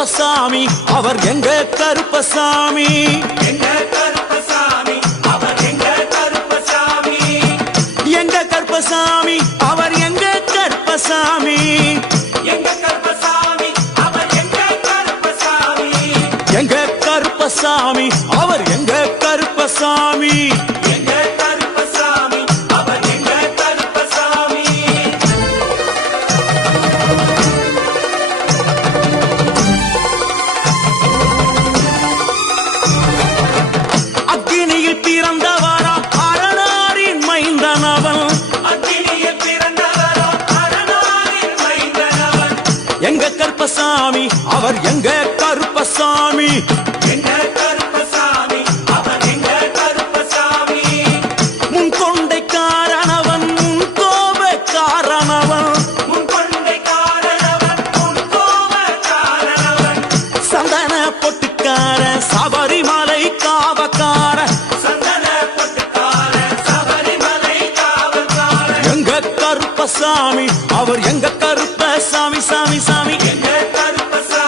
கருப்பசாமி அவர் எங்க கருப்பசாமி எங்க கருப்பசாமி அவர் எங்க கருப்பசாமி எங்க கருப்பசாமி அவர் எங்க கருப்பசாமி எங்க கருப்பசாமி அவர் எங்க கருப்பசாமி எங்க கருப்பசாமி அவர் எங்க கருப்பசாமி எங்க கருப்பசாமி அவர் எங்க கருப்பசாமி அக்னியில் பிறந்தவரா அரணாரின் மைந்தனவன் அக்கினியில் பிறந்தவரோ அரணாரின் மைந்தனவன் எங்க கருப்பசாமி அவர் எங்க கருப்பசாமி எங்க கருப்பசாமி அவர் எங்க கருப்பசாமி முன் கொண்டை காரணவன் முன் கோப காரணவன் உன் கொண்டை காரணவன் உன் கோப காரணவன் சந்தன பொட்டுக்கார சபரிமலை காவக்கார சந்தன பொட்டுக்கார சபரிமலை காவல்கார எங்க கருப்பசாமி அவர் எங்க கருப்பசாமி சாமி சாமி எங்க கருப்பசாமி